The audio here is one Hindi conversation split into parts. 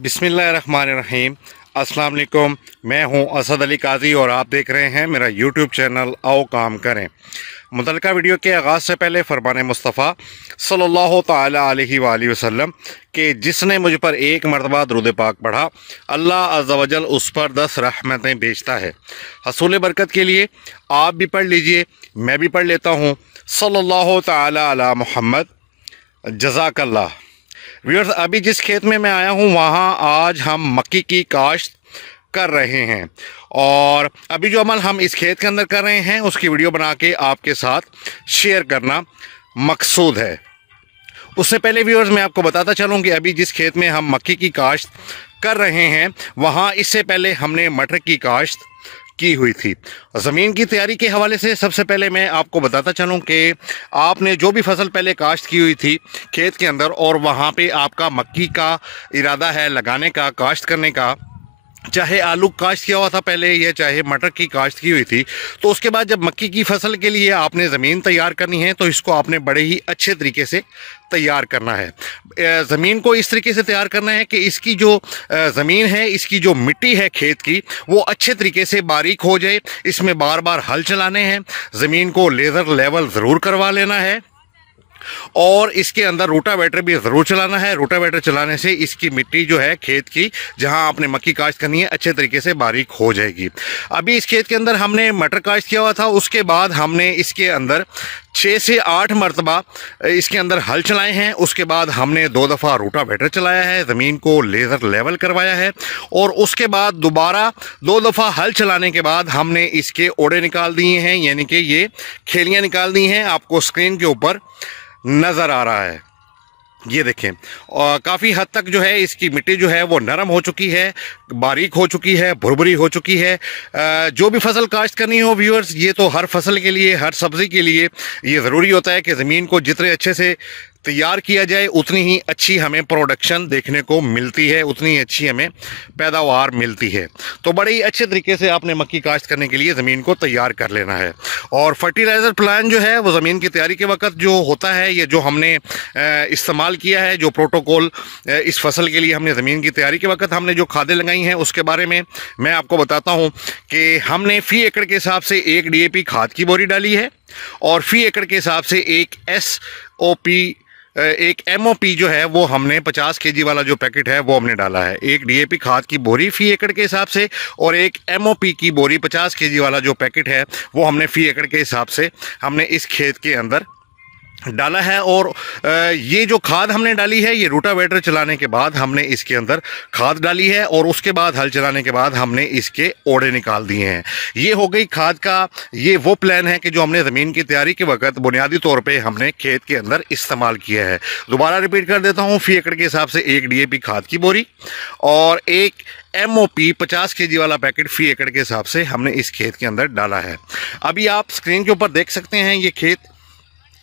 बिस्मिल्लाहिर्रहमानिर्रहीम। अस्सलाम वालेकुम। मैं हूं असद अली काजी और आप देख रहे हैं मेरा यूट्यूब चैनल आओ काम करें। मुतलका वीडियो के आगाज़ से पहले फ़रमान मुस्तफ़ा सल्लल्लाहु ताला अलैहि वसल्लम कि जिसने मुझ पर एक मरतबा दुरूद पाक पढ़ा अल्लाह अज़्ज़ा वजल उस पर 10 रहमतें भेजता है। हसूल बरकत के लिए आप भी पढ़ लीजिए, मैं भी पढ़ लेता हूँ। सल्लल्लाहु ताला अला मुहम्मद, जज़ाकल्लाह। व्यूअर्स, अभी जिस खेत में मैं आया हूँ वहाँ आज हम मक्की की काश्त कर रहे हैं और अभी जो अमल हम इस खेत के अंदर कर रहे हैं उसकी वीडियो बना के आपके साथ शेयर करना मकसूद है। उससे पहले व्यूअर्स मैं आपको बताता चलूँ कि अभी जिस खेत में हम मक्की की काश्त कर रहे हैं वहाँ इससे पहले हमने मटर की काश्त की हुई थी। ज़मीन की तैयारी के हवाले से सबसे पहले मैं आपको बताता चलूं कि आपने जो भी फसल पहले काश्त की हुई थी खेत के अंदर और वहाँ पे आपका मक्की का इरादा है लगाने का, काश्त करने का, चाहे आलू काश्त किया हुआ था पहले या चाहे मटर की काश्त की हुई थी, तो उसके बाद जब मक्की की फसल के लिए आपने ज़मीन तैयार करनी है तो इसको आपने बड़े ही अच्छे तरीके से तैयार करना है। ज़मीन को इस तरीके से तैयार करना है कि इसकी जो ज़मीन है, इसकी जो मिट्टी है खेत की, वो अच्छे तरीके से बारीक हो जाए। इसमें बार बार हल चलाने हैं, ज़मीन को लेज़र लेवल ज़रूर करवा लेना है और इसके अंदर रोटावेटर भी ज़रूर चलाना है। रोटावेटर चलाने से इसकी मिट्टी जो है खेत की, जहां आपने मक्की काश्त करनी है, अच्छे तरीके से बारीक हो जाएगी। अभी इस खेत के अंदर हमने मटर काश्त किया हुआ था, उसके बाद हमने इसके अंदर 6 से 8 मरतबा इसके अंदर हल चलाए हैं। उसके बाद हमने 2 दफ़ा रोटावेटर चलाया है, ज़मीन को लेज़र लेवल करवाया है और उसके बाद दोबारा 2 दफ़ा हल चलाने के बाद हमने इसके ओड़े निकाल दिए हैं, यानी कि ये खेलियाँ निकाल दी हैं। आपको स्क्रीन के ऊपर नज़र आ रहा है, ये देखें। और काफ़ी हद तक जो है इसकी मिट्टी जो है वो नरम हो चुकी है, बारीक हो चुकी है, भुरभुरी हो चुकी है। जो भी फसल काश्त करनी हो व्यूअर्स, ये तो हर फसल के लिए, हर सब्ज़ी के लिए ये ज़रूरी होता है कि ज़मीन को जितने अच्छे से तैयार किया जाए उतनी ही अच्छी हमें प्रोडक्शन देखने को मिलती है, उतनी अच्छी हमें पैदावार मिलती है। तो बड़े ही अच्छे तरीके से आपने मक्की काश्त करने के लिए ज़मीन को तैयार कर लेना है। और फर्टिलाइज़र प्लान जो है वो ज़मीन की तैयारी के वक्त जो होता है, ये जो हमने इस्तेमाल किया है, जो प्रोटोकॉल इस फसल के लिए हमने ज़मीन की तैयारी के वक्त हमने जो खादें लगाई हैं उसके बारे में मैं आपको बताता हूँ कि हमने फ़ी एकड़ के हिसाब से 1 DAP खाद की बोरी डाली है और फ़ी एकड़ के हिसाब से एक MOP जो है वो हमने 50 kg वाला जो पैकेट है वो हमने डाला है। 1 DAP खाद की बोरी फ़ी एकड़ के हिसाब से और एक MOP की बोरी 50 kg वाला जो पैकेट है वो हमने फ़ी एकड़ के हिसाब से हमने इस खेत के अंदर डाला है। और ये जो खाद हमने डाली है ये रोटावेटर चलाने के बाद हमने इसके अंदर खाद डाली है और उसके बाद हल चलाने के बाद हमने इसके ओड़े निकाल दिए हैं। ये हो गई खाद का, ये वो प्लान है कि जो हमने ज़मीन की तैयारी के वक्त बुनियादी तौर पे हमने खेत के अंदर इस्तेमाल किया है। दोबारा रिपीट कर देता हूँ, फ़ी एकड़ के हिसाब से 1 DAP खाद की बोरी और एक MOP 50 kg वाला पैकेट फ़ी एकड़ के हिसाब से हमने इस खेत के अंदर डाला है। अभी आप स्क्रीन के ऊपर देख सकते हैं ये खेत,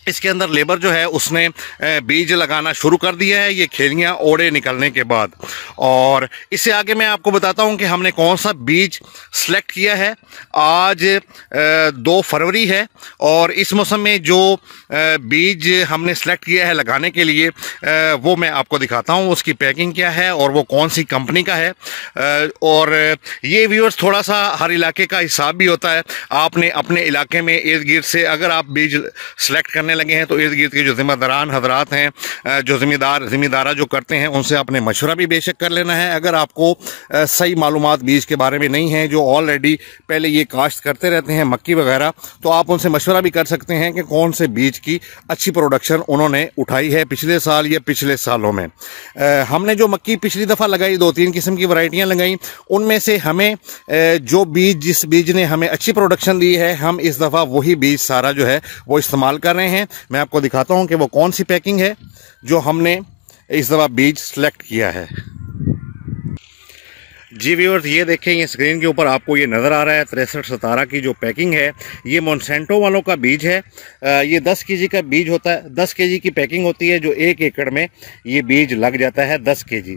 इसके अंदर लेबर जो है उसने बीज लगाना शुरू कर दिया है, ये खेलियाँ ओड़े निकलने के बाद। और इससे आगे मैं आपको बताता हूँ कि हमने कौन सा बीज सेलेक्ट किया है। आज 2 फरवरी है और इस मौसम में जो बीज हमने सेलेक्ट किया है लगाने के लिए वो मैं आपको दिखाता हूँ, उसकी पैकिंग क्या है और वो कौन सी कंपनी का है। और ये व्यूअर्स थोड़ा सा हर इलाके का हिसाब भी होता है। आपने अपने इलाके में इर्द गिर्द से अगर आप बीज सेलेक्ट करने लगे हैं तो इर्द गिर्द के जो ज़िम्मेदारान हजरात हैं, जो ज़िम्मेदारा जो करते हैं, उनसे आपने मशवरा भी बेशक कर लेना है। अगर आपको सही मालूमात बीज के बारे में नहीं है, जो ऑलरेडी पहले ये काश्त करते रहते हैं मक्की वगैरह, तो आप उनसे मशवरा भी कर सकते हैं कि कौन से बीज की अच्छी प्रोडक्शन उन्होंने उठाई है पिछले साल या पिछले सालों में। हमने जो मक्की पिछली दफ़ा लगाई, 2-3 किस्म की वैरायटियाँ लगाई, उनमें से हमें जो बीज, जिस बीज ने हमें अच्छी प्रोडक्शन दी है, हम इस दफ़ा वही बीज सारा जो है वो इस्तेमाल कर रहे हैं। मैं आपको दिखाता हूं कि वो कौन सी पैकिंग है जो हमने इस दफ़ा बीज सेलेक्ट किया है। जी व्यूअर्स, ये देखें, ये स्क्रीन के ऊपर आपको ये नज़र आ रहा है 6317 की जो पैकिंग है, ये मोनसेंटो वालों का बीज है। ये 10 केजी का बीज होता है, 10 केजी की पैकिंग होती है, जो 1 एकड़ में ये बीज लग जाता है 10 केजी।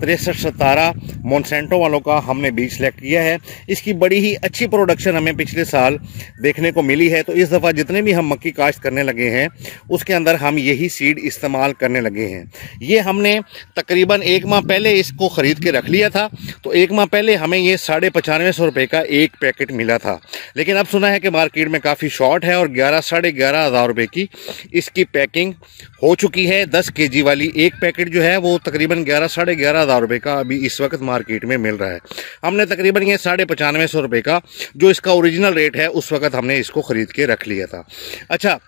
6317 मोनसेंटो वालों का हमने बीज सेलेक्ट किया है। इसकी बड़ी ही अच्छी प्रोडक्शन हमें पिछले साल देखने को मिली है, तो इस दफ़ा जितने भी हम मक्की काश्त करने लगे हैं उसके अंदर हम यही सीड इस्तेमाल करने लगे हैं। ये हमने तकरीबन 1 माह पहले इसको ख़रीद के रख लिया था, तो 1 माह पहले हमें ये 9550 रुपये का एक पैकेट मिला था। लेकिन अब सुना है कि मार्केट में काफ़ी शॉर्ट है और 11-11,500 रुपये की इसकी पैकिंग हो चुकी है। 10 केजी वाली एक पैकेट जो है वो तकरीबन 11-11,500 रुपये का अभी इस वक्त मार्केट में मिल रहा है। हमने तकरीबन ये 9550 रुपये का जो इसका ओरिजिनल रेट है उस वक्त हमने इसको ख़रीद के रख लिया था। अच्छा,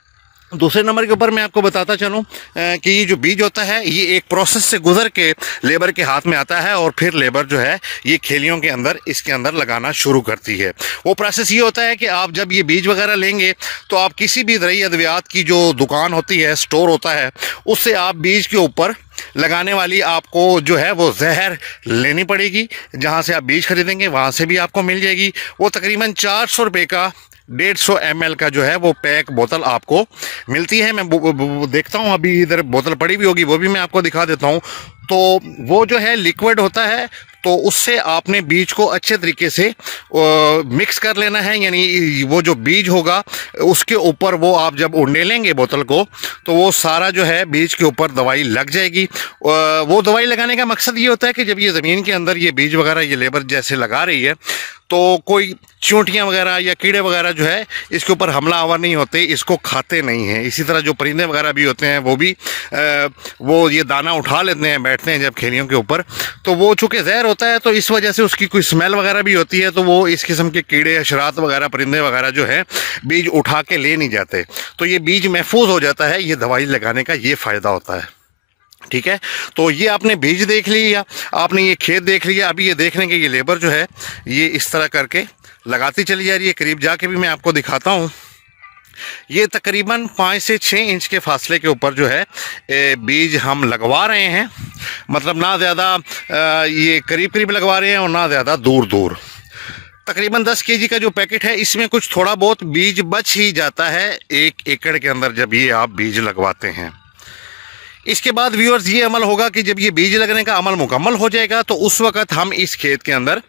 दूसरे नंबर के ऊपर मैं आपको बताता चलूं कि ये जो बीज होता है ये एक प्रोसेस से गुजर के लेबर के हाथ में आता है और फिर लेबर जो है ये खेलियों के अंदर इसके अंदर लगाना शुरू करती है। वो प्रोसेस ये होता है कि आप जब ये बीज वगैरह लेंगे तो आप किसी भी ज़रूरी अद्वियात की जो दुकान होती है, स्टोर होता है, उससे आप बीज के ऊपर लगाने वाली आपको जो है वो जहर लेनी पड़ेगी। जहाँ से आप बीज खरीदेंगे वहाँ से भी आपको मिल जाएगी। वो तकरीबन 400 रुपये का 150 ml का जो है वो पैक बोतल आपको मिलती है। मैं देखता हूँ, अभी इधर बोतल पड़ी भी होगी, वो भी मैं आपको दिखा देता हूँ। तो वो जो है लिक्विड होता है, तो उससे आपने बीज को अच्छे तरीके से मिक्स कर लेना है। यानी वो जो बीज होगा उसके ऊपर वो आप जब उंडेलेंगे बोतल को तो वो सारा जो है बीज के ऊपर दवाई लग जाएगी। वो दवाई लगाने का मकसद ये होता है कि जब ये ज़मीन के अंदर ये बीज वगैरह ये लेबर जैसे लगा रही है तो कोई चींटियाँ वगैरह या कीड़े वगैरह जो है इसके ऊपर हमलावर नहीं होते, इसको खाते नहीं हैं। इसी तरह जो परिंदे वगैरह भी होते हैं वो भी वो ये दाना उठा लेते हैं, बैठते हैं जब खेलियों के ऊपर, तो वो चूँकि जहर होता है तो इस वजह से उसकी कोई स्मेल वगैरह भी होती है, तो वो इस किस्म के कीड़े हशरात वगैरह परिंदे वगैरह जो है बीज उठा के ले नहीं जाते, तो ये बीज महफूज हो जाता है। ये दवाई लगाने का ये फ़ायदा होता है। ठीक है, तो ये आपने बीज देख लिया, आपने ये खेत देख लिया। अभी ये देख लें कि ये लेबर जो है ये इस तरह करके लगाती चली जा रही है। करीब जाके भी मैं आपको दिखाता हूँ। ये तकरीबन 5 से 6 इंच के फासले के ऊपर जो है बीज हम लगवा रहे हैं। मतलब ना ज़्यादा ये करीब करीब लगवा रहे हैं और ना ज़्यादा दूर दूर। तकरीबन 10 केजी का जो पैकेट है इसमें कुछ थोड़ा बहुत बीज बच ही जाता है 1 एकड़ के अंदर जब ये आप बीज लगवाते हैं। इसके बाद व्यूअर्स ये अमल होगा कि जब ये बीज लगने का अमल मुकम्मल हो जाएगा तो उस वक़्त हम इस खेत के अंदर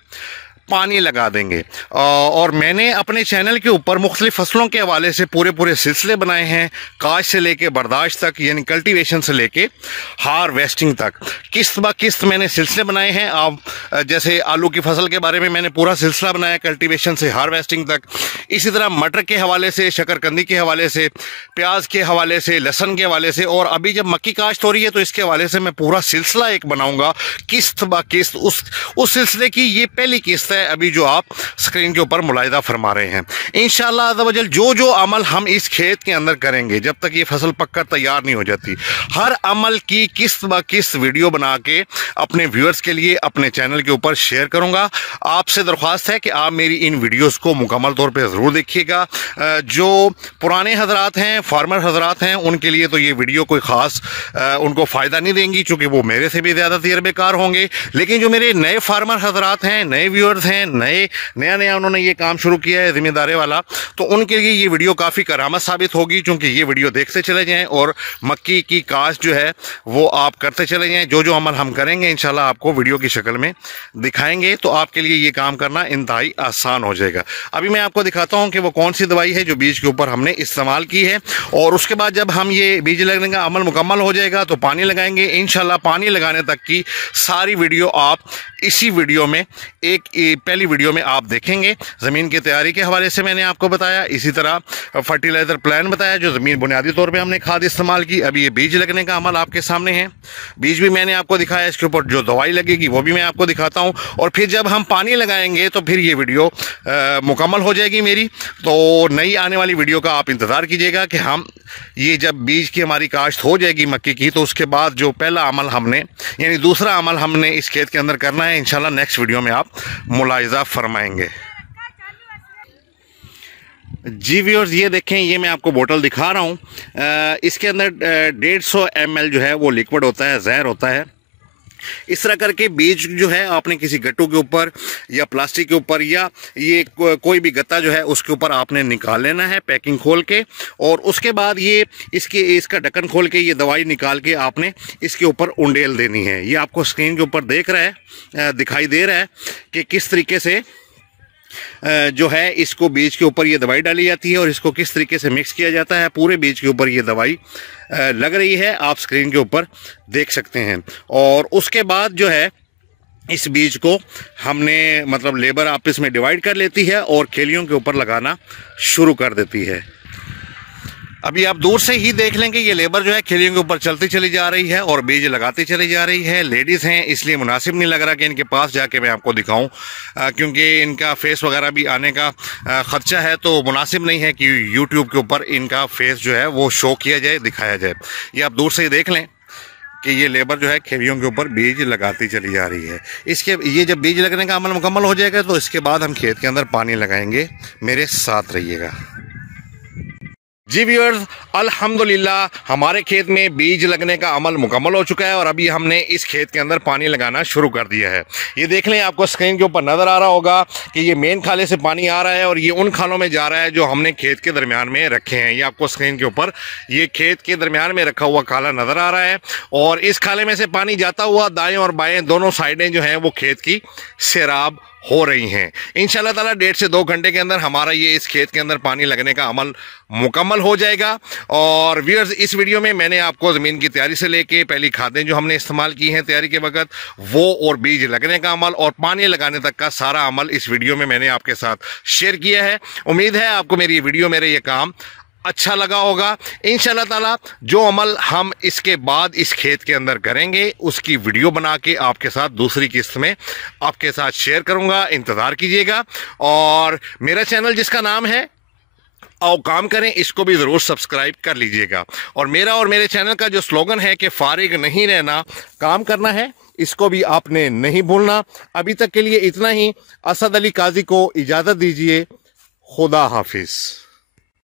पानी लगा देंगे। और मैंने अपने चैनल के ऊपर मुख्तलिफ फसलों के हवाले से पूरे सिलसिले बनाए हैं, काश से लेके बर्दाश्त तक, यानी कल्टीवेशन से लेके हार्वेस्टिंग तक, किस्त ब किस्त मैंने सिलसिले बनाए हैं। आप जैसे आलू की फसल के बारे में मैंने पूरा सिलसिला बनाया कल्टीवेशन से हार्वेस्टिंग तक। इसी तरह मटर के हवाले से, शकरकंदी के हवाले से, प्याज के हवाले से, लहसुन के हवाले से, और अभी जब मक्की काश्त हो रही है तो इसके हवाले से मैं पूरा सिलसिला एक बनाऊँगा किस्त ब किस्त। उस सिलसिले की ये पहली किस्त है अभी जो आप स्क्रीन के ऊपर मुलाहिदा फरमा रहे हैं। इंशाअल्लाह अज़्ज़ा वजल जो अमल हम इस खेत के अंदर करेंगे जब तक ये फसल पककर तैयार नहीं हो जाती, हर अमल की किस्त ब किस्त वीडियो बना के अपने व्यूअर्स के लिए अपने चैनल के ऊपर शेयर करूंगा। आपसे दरख्वास्त है कि आप मेरी इन वीडियोस को मुकम्मल तौर पे ज़रूर देखिएगा। जो पुराने हजरात हैं, फार्मर हजरात हैं, उनके लिए तो ये वीडियो कोई ख़ास उनको फ़ायदा नहीं देंगी चूँकि वो मेरे से भी ज़्यादा तजर्बेकार होंगे। लेकिन जो मेरे नए फार्मर हजरात हैं, नए व्यूअर्स हैं, नया उन्होंने ये काम शुरू किया है ज़िम्मेदारी वाला, तो उनके लिए ये वीडियो काफ़ी करामत साबित होगी। क्योंकि ये वीडियो देखते चले जाएं और मक्की की काश्त जो है वो आप करते चले जाएं। जो अमल हम करेंगे इंशाल्लाह आपको वीडियो की शक्ल में दिखाएंगे, तो आपके लिए ये काम करना इंतहाई आसान हो जाएगा। अभी मैं आपको दिखाता हूँ कि वो कौन सी दवाई है जो बीज के ऊपर हमने इस्तेमाल की है, और उसके बाद जब हम ये बीज लगने का अमल मुकम्मल हो जाएगा तो पानी लगाएंगे। इंशाल्लाह पानी लगाने तक की सारी वीडियो आप इसी वीडियो में पहली वीडियो में आप देखेंगे। ज़मीन की तैयारी के हवाले से मैंने आपको बताया, इसी तरह फर्टिलाइज़र प्लान बताया जो ज़मीन बुनियादी तौर पे हमने खाद इस्तेमाल की। अभी ये बीज लगने का अमल आपके सामने है, बीज भी मैंने आपको दिखाया, इसके ऊपर जो दवाई लगेगी वो भी मैं आपको दिखाता हूँ। और फिर जब हम पानी लगाएंगे तो फिर ये वीडियो मुकम्मल हो जाएगी मेरी। तो नई आने वाली वीडियो का आप इंतज़ार कीजिएगा कि हम ये जब बीज की हमारी काश्त हो जाएगी मक्की की, तो उसके बाद जो पहला अमल हमने यानी दूसरा अमल हमने इस खेत के अंदर करना है, इंशाल्लाह नेक्स्ट वीडियो में आप मुलाहिजा फरमाएंगे। जी व्यूअर्स, ये देखें, ये मैं आपको बोतल दिखा रहा हूँ। इसके अंदर 150 ml जो है वो लिक्विड होता है, जहर होता है। इस तरह करके बीज जो है आपने किसी गट्टू के ऊपर या प्लास्टिक के ऊपर या ये कोई भी गत्ता जो है उसके ऊपर आपने निकाल लेना है पैकिंग खोल के, और उसके बाद ये इसका ढक्कन खोल के ये दवाई निकाल के आपने इसके ऊपर उंडेल देनी है। ये आपको स्क्रीन के ऊपर दिखाई दे रहा है कि किस तरीके से जो है इसको बीज के ऊपर ये दवाई डाली जाती है और इसको किस तरीके से मिक्स किया जाता है। पूरे बीज के ऊपर ये दवाई लग रही है, आप स्क्रीन के ऊपर देख सकते हैं। और उसके बाद जो है इस बीज को हमने मतलब लेबर आपस में डिवाइड कर लेती है और खेलियों के ऊपर लगाना शुरू कर देती है। अभी आप दूर से ही देख लेंगे ये लेबर जो है खेलियों के ऊपर चलती चली जा रही है और बीज लगाती चली जा रही है। लेडीज़ हैं इसलिए मुनासिब नहीं लग रहा कि इनके पास जाके मैं आपको दिखाऊं, क्योंकि इनका फेस वगैरह भी आने का ख़र्चा है, तो मुनासिब नहीं है कि यूट्यूब के ऊपर इनका फेस जो है वो शो किया जाए, दिखाया जाए। ये आप दूर से ही देख लें कि ये लेबर जो है खेलियों के ऊपर बीज लगाती चली जा रही है। ये जब बीज लगने का अमल मुकम्मल हो जाएगा तो इसके बाद हम खेत के अंदर पानी लगाएंगे। मेरे साथ रहिएगा। जी व्यूअर्स, अल्हम्दुलिल्लाह हमारे खेत में बीज लगने का अमल मुकम्मल हो चुका है और अभी हमने इस खेत के अंदर पानी लगाना शुरू कर दिया है। ये देख लें, आपको स्क्रीन के ऊपर नज़र आ रहा होगा कि ये मेन खाले से पानी आ रहा है और ये उन खालों में जा रहा है जो हमने खेत के दरमियान में रखे हैं। ये आपको स्क्रीन के ऊपर ये खेत के दरमियान में रखा हुआ खाला नज़र आ रहा है और इस खाले में से पानी जाता हुआ दाएँ और बाएँ दोनों साइडें जो हैं वो खेत की सैराब हो रही हैं। इंशाल्लाह ताला 1.5 से 2 घंटे के अंदर हमारा ये इस खेत के अंदर पानी लगने का अमल मुकम्मल हो जाएगा। और व्यूअर्स, इस वीडियो में मैंने आपको ज़मीन की तैयारी से लेके पहली खादें जो हमने इस्तेमाल की हैं तैयारी के वक्त वो, और बीज लगने का अमल और पानी लगाने तक का सारा अमल इस वीडियो में मैंने आपके साथ शेयर किया है। उम्मीद है आपको मेरी वीडियो, मेरे ये काम अच्छा लगा होगा। इंशाल्लाह ताला जो अमल हम इसके बाद इस खेत के अंदर करेंगे उसकी वीडियो बना के आपके साथ दूसरी किस्त में आपके साथ शेयर करूंगा, इंतज़ार कीजिएगा। और मेरा चैनल जिसका नाम है आओ काम करें, इसको भी ज़रूर सब्सक्राइब कर लीजिएगा। और मेरे चैनल का जो स्लोगन है कि फारिग नहीं रहना, काम करना है, इसको भी आपने नहीं भूलना। अभी तक के लिए इतना ही। असद अली काजी को इजाज़त दीजिए। खुदा हाफिज़।